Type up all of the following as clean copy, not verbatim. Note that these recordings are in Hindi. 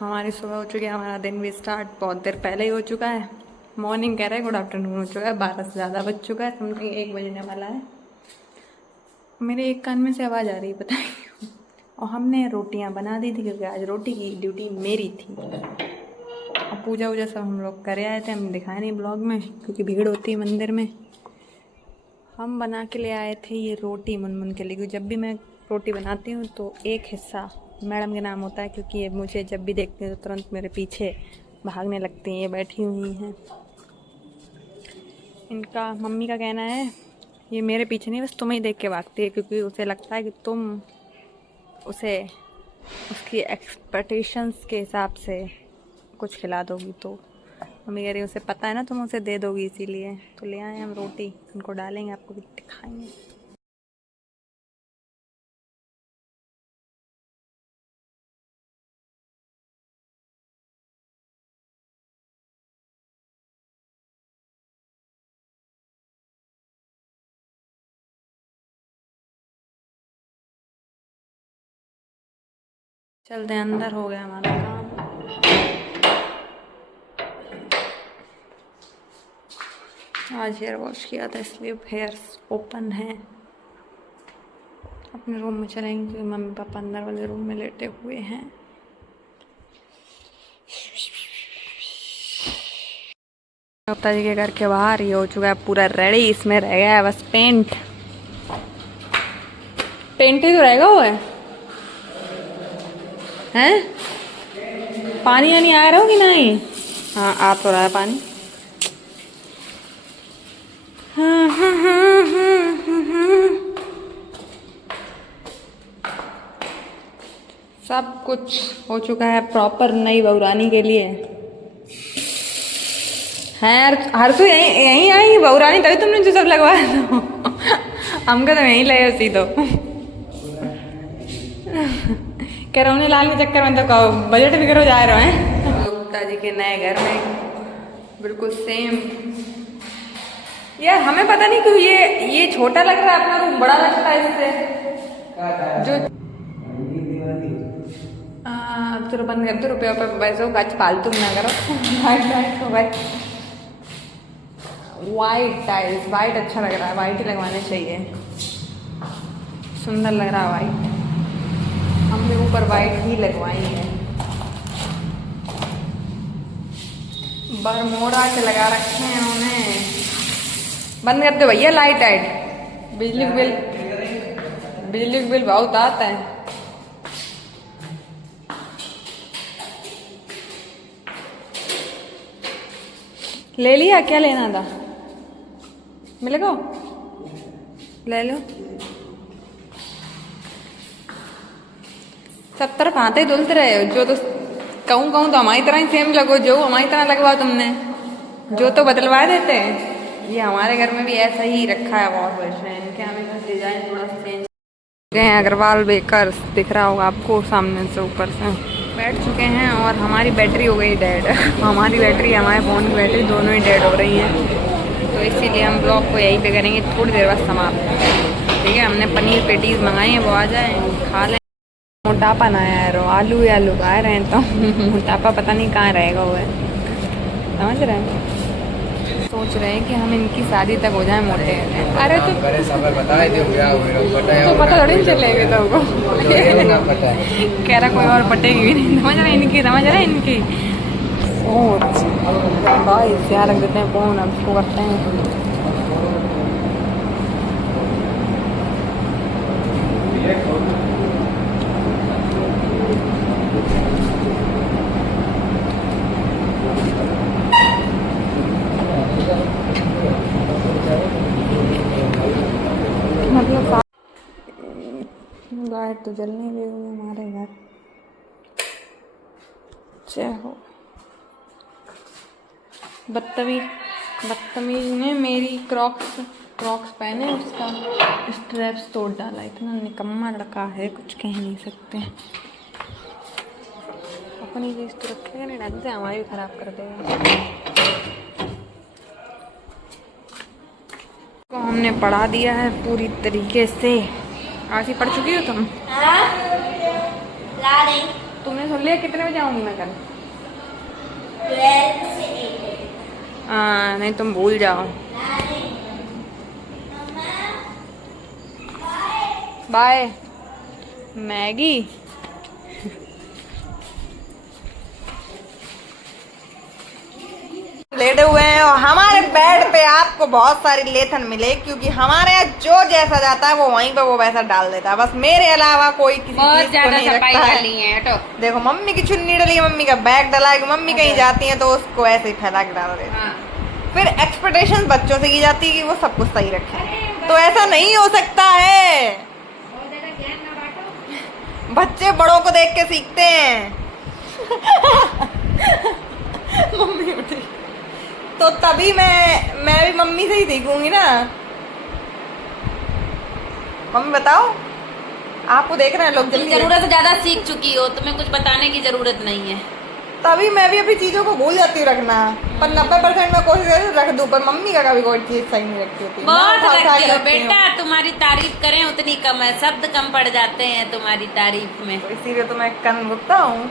हमारी सुबह हो चुकी है, हमारा दिन भी स्टार्ट बहुत देर पहले ही हो चुका है। मॉर्निंग कह रहे हैं, गुड आफ्टरनून हो चुका है, 12 से ज़्यादा बज चुका है, समथिंग 1 बजने वाला है। मेरे एक कान में से आवाज़ आ रही है, पता नहीं। और हमने रोटियां बना दी थी क्योंकि आज रोटी की ड्यूटी मेरी थी। और पूजा वूजा सब हम लोग करे आए थे, हमने दिखाया नहीं ब्लॉग में क्योंकि भीड़ होती है मंदिर में। हम बना के ले आए थे ये रोटी मुनमुन के लिए, क्योंकि जब भी मैं रोटी बनाती हूँ तो एक हिस्सा मैडम के नाम होता है, क्योंकि ये मुझे जब भी देखते हैं तो तुरंत मेरे पीछे भागने लगती हैं। ये बैठी हुई हैं, इनका मम्मी का कहना है ये मेरे पीछे नहीं बस तुम्हें ही देख के भागती है, क्योंकि उसे लगता है कि तुम उसे उसकी एक्सपेक्टेशंस के हिसाब से कुछ खिला दोगी। तो मम्मी कह रही उसे पता है ना तुम उसे दे दोगी, इसीलिए तो ले आए हम रोटी, उनको डालेंगे, आपको भी दिखाएंगे। चलते हैं अंदर, हो गया हमारा काम। आज हेयर वॉश किया था इसलिए हेयर्स ओपन है। अपने रूम में चलेंगे क्योंकि मम्मी पापा अंदर वाले रूम में लेटे हुए हैं। गुप्ता जी के घर के बाहर ये हो चुका है पूरा रेडी, इसमें रह गया है बस पेंट। पेंट ही तो रहेगा वो है। पानी वानी आ रहा हो कि नहीं? हाँ आ तो रहा है पानी। सब कुछ हो चुका है प्रॉपर नई बहुरानी के लिए। है हर तो यहीं यहीं आई बहुरानी, तभी तुमने जो सब लगवाया था। हमको तो यहीं लगे उसी तो। करौने लाल के चक्कर में तो बजट भी करो जा रहे हैं। गुप्ता जी के नए घर में बिल्कुल सेम। यार हमें पता नहीं क्यों ये छोटा लग रहा है, अपना रूम बड़ा लगता है इससे। जो अब तो बंद कर दो, रुपये पे पैसों का फालतू ना करो। वाइट टाइल्स, वाइट अच्छा लग रहा है, वाइट ही लगवाने चाहिए, सुंदर लग रहा है वाइट। हमने ऊपर वाइट ही लगवाई है। बरमोड़ा के लगा रखे हैं उन्होंने। बंद कर दो भैया लाइट आइट, बिजली बिल बहुत आता है। ले लिया, क्या लेना था? मिलेगा, ले लो। सब तरफ आते ही धुलते रहे हो, जो तो कहूँ तो हमारी तरह ही सेम लगो, जो हमारी तरह लगवाओ तुमने, जो तो बदलवा देते हैं। ये हमारे घर में भी ऐसा ही रखा है वॉश बेसिन, इनके हमेशा डिजाइन थोड़ा सा चेंज गए हैं। अग्रवाल बेकर्स दिख रहा होगा आपको सामने से, ऊपर से बैठ चुके हैं। और हमारी बैटरी हो गई डेड। हमारी बैटरी, हमारे फ़ोन की बैटरी दोनों ही डेड हो रही हैं, तो इसीलिए हम ब्लॉग को यहीं पे करेंगे, थोड़ी देर बाद समाप्त। ठीक है, हमने पनीर पेटीज मंगाई हैं, वो आ जाए खा लें। मोटापा ना आया रो, आलू या आलू खा रहे हैं तो मोटापा पता नहीं कहाँ रहेगा वो है, समझ रहे हैं। सोच रहे हैं कि हम इनकी शादी तक हो जाए मोटे। अरे तो पता थोड़ी चलेगी तो कह रहा कोई और पटेगी भी नहीं, समझ रहे इनकी, समझ रहे इनकी सोच। भाई क्या रख देते हैं फोन, अब इसको करते हैं। मतलब लाइट तो जलने भी हुई हमारे घर। जय हो। बदतमीज ने मेरी क्रॉक्स पहने, उसका स्ट्रैप्स तोड़ डाला। इतना निकम्मा लड़का है, कुछ कह नहीं सकते। अपनी चीज़ तो रखेगा नहीं, ढंग से हमारी भी खराब कर देगा। को हमने पढ़ा दिया है पूरी तरीके से। आरती पढ़ चुकी हो तुम? तुमने सुन लिया कितने बजे आऊंगी मैं कल? 12 से 8। हाँ, नहीं तुम भूल जाओ। बाय। मैगी लेटे हुए हैं और हमारे बेड पे आपको बहुत सारी लेथन मिले, क्योंकि हमारे यहाँ जो जैसा जाता है वो वहीं पे वो वैसा डाल देता है। बस मेरे अलावा कोई किसी बहुत चीज को ज्यादा नहीं सफाई रखता है। वाली है तो देखो मम्मी की चुन्नी डली है, मम्मी का बैग डला है, मम्मी कहीं जाती है तो उसको ऐसे ही फैला के डाल देती है। हाँ। फिर एक्सपेक्टेशन बच्चों से की जाती है कि वो सब कुछ सही रखे, तो ऐसा नहीं हो सकता है। बहुत ज्यादा ज्ञान ना बांटो। बच्चे बड़ों को देख के सीखते हैं। मम्मी उठी तो तभी मैं भी मम्मी से ही सीखूंगी ना। मम्मी बताओ, आपको देख रहे हैं लोग, तुम जल्दी जरूरत से ज्यादा सीख चुकी हो, तुम्हें कुछ बताने की जरूरत नहीं है। तभी मैं भी अपनी चीजों को भूल जाती हूँ रखना, पर 90% मैं कोशिश करती हूँ रख दूं, पर मम्मी का कभी कोई चीज सही नहीं रखती होती। बहुत मैं उठा के रखती हो रखती हूँ। बेटा, तुम्हारी तारीफ करें उतनी कम है, शब्द कम पड़ जाते हैं तुम्हारी तारीफ में। तो इसीलिए तो मैं कन गुप्ता हूँ।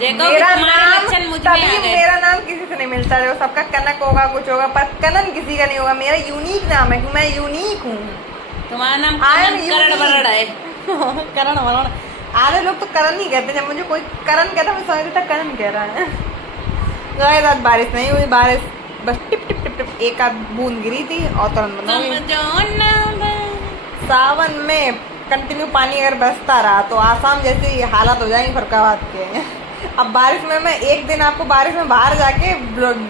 देखो कि मेरा तुम्हारे नाम लक्षण मुझ में आ तभी गए। मेरा नाम किसी से नहीं मिलता है, सबका कनक होगा, कुछ होगा, पर कनन किसी का नहीं होगा। मेरा यूनिक नाम है, मैं यूनिक हूँ। तुम्हारा नाम I am करण unique। वरण है। करण वरण। आधे लोग तो करण ही कहते हैं, जब मुझे कोई करण कहता मैं समझ लेता करण कह रहा है। तो रात बारिश नहीं हुई, बारिश बस टिप टिप टिप टिप एक आध बूंद गिरी थी और तुरंत बंद हो गई। सावन में कंटिन्यू पानी अगर बरसता रहा तो आसाम जैसी हालत हो जाएंगे फरकाबाद के। अब बारिश में मैं एक दिन आपको बारिश में बाहर जाके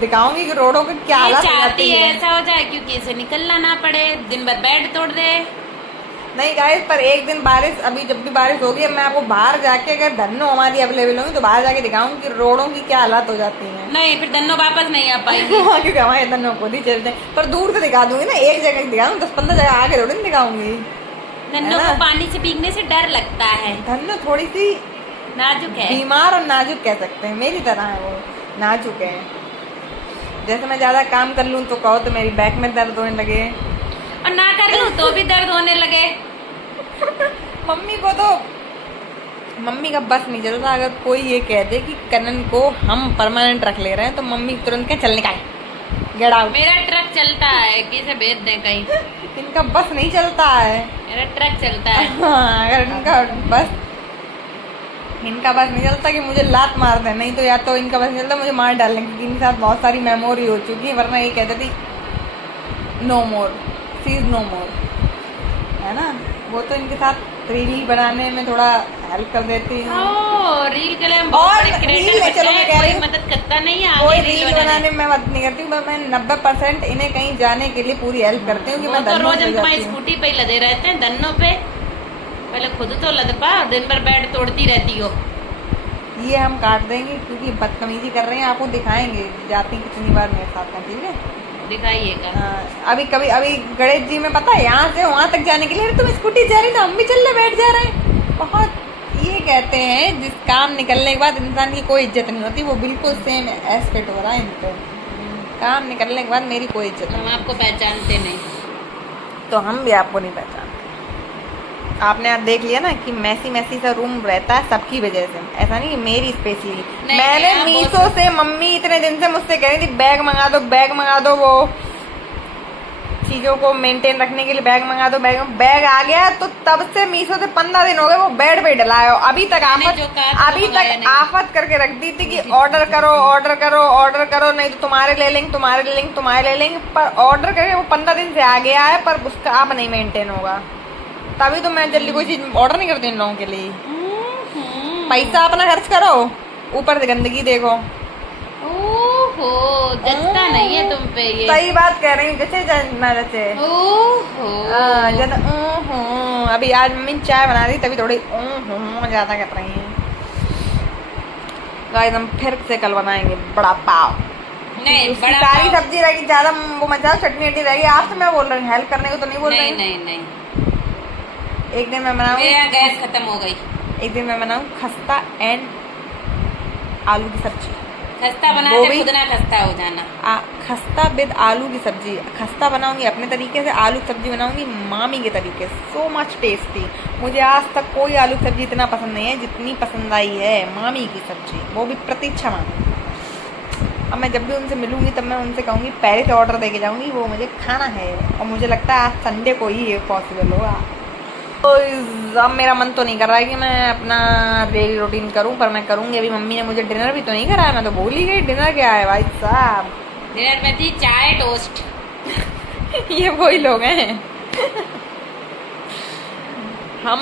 दिखाऊंगी कि रोडों की क्या हालत हो चाहती जाती है है। ऐसा हो जाए क्योंकि इसे निकलना ना पड़े, दिन भर बेड तोड़ दे। नहीं गाइस, पर एक दिन बारिश, अभी जब भी बारिश होगी मैं आपको बाहर जाके, अगर धन्नो हमारी अवेलेबल होगी तो बाहर जाके दिखाऊंगी कि रोडों की क्या हालत हो जाती है। नहीं फिर धन्नो वापस नहीं आ पाएगी। क्योंकि हमारे धन्नो खुद ही चलते हैं, पर दूर से दिखा दूंगी ना, एक जगह दिखाऊंगी, 10-15 जगह आगे थोड़ी दिखाऊंगी। धन्नो को पानी से भीगने से डर लगता है, धन्नो थोड़ी सी नाजुक है। बीमार और नाजुक कह सकते हैं, मेरी तरह है वो, नाजुक है। जैसे मैं ज्यादा काम कर लूँ तो कहो तो मेरी बैक में दर्द होने लगे, और ना कर लूं तो भी दर्द होने लगे। मम्मी को तो, मम्मी का बस नहीं चलता। अगर कोई ये कह दे कि कनन को हम परमानेंट रख ले रहे हैं तो मम्मी तुरंत क्या चल निकाल, गेट आउट। मेरा ट्रक चलता है, किसे भेज दें कहीं। इनका बस नहीं चलता है। मेरा ट्रक चलता है। हाँ, अगर इनका बस नहीं चलता कि मुझे लात मार दे, नहीं तो या तो इनका बस नहीं चलता मुझे मार डालने, क्योंकि इनके साथ बहुत सारी मेमोरी हो चुकी है। वरना ये कहते थी no more, she is no more, है ना। वो तो इनके साथ रील बनाने में थोड़ा हेल्प कर देती है। रील के लिए हम और बहुत बड़े रील क्रिएटर में चलो मैं कह रही कोई हूँ, मदद करता नहीं है कोई आगे रील रील बनाने। बनाने में मदद नहीं करती हूँ, मैं 90% इन्हें कहीं जाने के लिए पूरी हेल्प करती हूँ कि वो मैं तो धन्नो रोज हो हम तुम्हारी जाती हूँ। स्कूटी पे ही लदे रहते हैं, धन्नो पे। पहले खुद तो लद पा, दिन भर बेड तोड़ती रहती हो। ये हम काट देंगे क्योंकि बदतमीजी कर रहे हैं, आपको दिखाएंगे जाती कितनी बार मेरे साथ में, ठीक है। दिखाइएगा। अभी गणेश जी में पता है यहाँ से वहां तक जाने के लिए, अरे तुम स्कूटी जा रही तो हम भी चल रहे, बैठ जा रहे हैं। बहुत ये कहते हैं जिस काम निकलने के बाद इंसान की कोई इज्जत नहीं होती, वो बिल्कुल सेम एस्पेक्ट हो रहा है इनको। काम निकलने के बाद मेरी कोई इज्जत हम आपको पहचानते नहीं, तो हम भी आपको नहीं पहचानते। आपने आज देख लिया ना कि मैसी सा रूम रहता है सबकी वजह से, ऐसा नहीं कि मेरी स्पेशली। मैंने मीशो से, मम्मी इतने दिन से मुझसे कह रही थी बैग मंगा दो, वो चीजों को मेंटेन रखने के लिए बैग मंगा दो, बैग आ गया। तो तब से मीशो से 15 दिन हो गए वो बेड पे डला है। अभी तक आफत करके रख दी थी कि ऑर्डर करो, नहीं तो तुम्हारे ले लेंगे। पर ऑर्डर करके वो 15 दिन से आ गया है, पर उसका आप नहीं मेंटेन होगा। तभी तो मैं जल्दी कोई चीज ऑर्डर नहीं करती इन लोगों के लिए। पैसा अपना खर्च करो, ऊपर से गंदगी देखो। ओहो, जचता नहीं है तुम पे ये। सही बात कह रही हूँ, जैसे ना जैसे। अभी आज मम्मी चाय बना रही तभी थोड़ी ज्यादा कर रही हैं। गाइस हम फिर से कल बनाएंगे बड़ा पाव। नहीं, बड़ा सारी सब्जी रहेगी, ज्यादा वो मचा चटनी वटनी रहेगी। आपसे मैं बोल रही हूँ, हेल्प करने को तो नहीं बोल रही। नहीं, एक दिन मैं बनाऊँ, मेरा गैस खत्म हो गई। एक दिन मैं बनाऊँ खस्ता एंड आलू की सब्जी, खस्ता बना वो के भी खुद ना खस्ता हो जाना। खस्ता विद आलू की सब्जी। खस्ता बनाऊंगी अपने तरीके से, आलू की सब्जी बनाऊंगी मामी के तरीके से। So much tasty. मुझे आज तक कोई आलू की सब्जी इतना पसंद नहीं है जितनी पसंद आई है मामी की सब्जी, वो भी प्रतीक्षा मामी। अब मैं जब भी उनसे मिलूंगी तब मैं उनसे कहूँगी पहले से ऑर्डर दे के जाऊँगी, वो मुझे खाना है। और मुझे लगता है आज संडे को ही ये पॉसिबल होगा। तो अब मेरा मन तो नहीं कर रहा है कि मैं अपना डेली रूटीन करूं, पर मैं करूंगी। अभी मम्मी ने मुझे डिनर भी तो नहीं कराया, मैं तो भूल ही गई डिनर क्या है भाई साहब। डिनर में थी चाय टोस्ट। ये वही लोग हैं। हम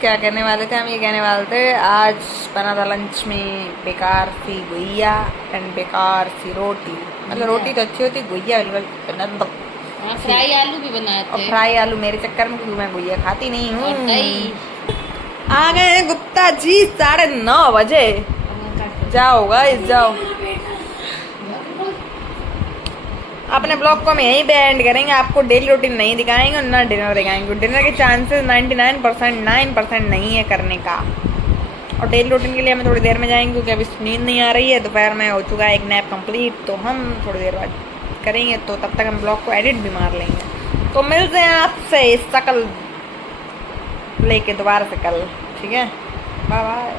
क्या कहने वाले थे, हम ये कहने वाले थे आज बना था लंच में बेकार सी गुइया एंड बेकार सी रोटी। मतलब रोटी तो अच्छी होती, गुइया बिल्कुल। फ्राई आलू भी बनाए और थे। फ्राई आलू मेरे चक्कर में, क्योंकि मैं गुइया खाती नहीं और हूँ। दही। आ गए हैं गुप्ता जी 9:30 बजे। जाओ गाइस जाओ। अपने ब्लॉग को हम यहीं पे एंड करेंगे। आपको डेली रूटीन नहीं दिखाएंगे और ना डिनर दिखाएंगे। डिनर के चांसेस 99% नहीं है करने का। और डेली रूटीन के लिए हमें थोड़ी देर में जाएंगे, क्योंकि अभी नींद नहीं आ रही है। दोपहर में हो चुका है एक नैप कंप्लीट, तो हम थोड़ी देर बाद करेंगे। तो तब तक हम ब्लॉग को एडिट भी मार लेंगे। तो मिलते हैं आपसे शकल लेके दोबारा से कल, ठीक है? Bye bye.